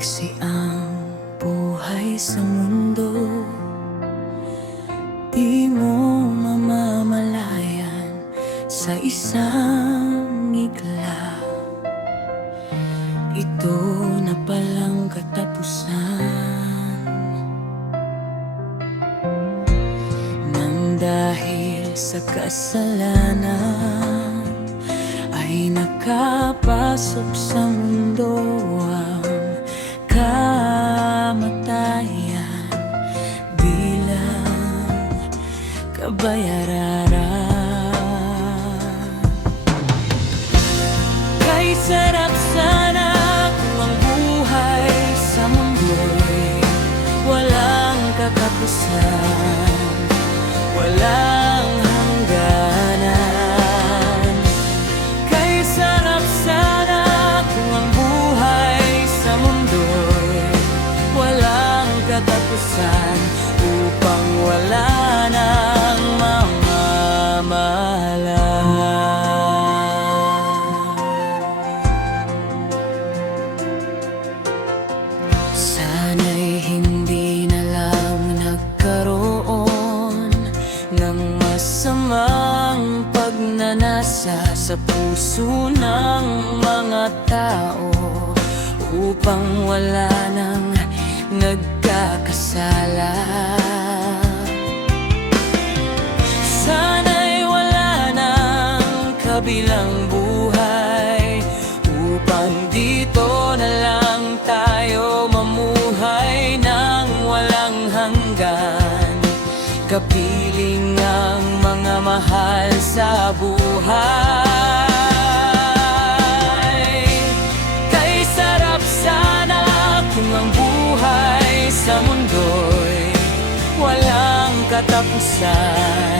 maiksi ang buhay sa mundo, di mo mamamalayan sa isang igla. Ito na palang katapusan, nang dahil sa kasalanan ay nakapasok sa mundo ang kamatayan bilang kabayaran. Kay sarap sana kung ang buhay sa mundo'y walang katapusan, walang hangganan. Kay sarap sana kung ang buhay sa mundo'y walang katapusan, upang wala nang mamamahalan. Sana'y hindi na lang nagkaroon ng masamang pagnanasa sa puso ng mga tao, upang wala nang nagkakasala. Sana'y wala nang kabilang buhay, upang dito na lang tayo mamuhay ng walang hanggan, kapiling ang mga mahal sa buhay. Kay sarap sana kung ang buhay sa mundo'y walang katapusan,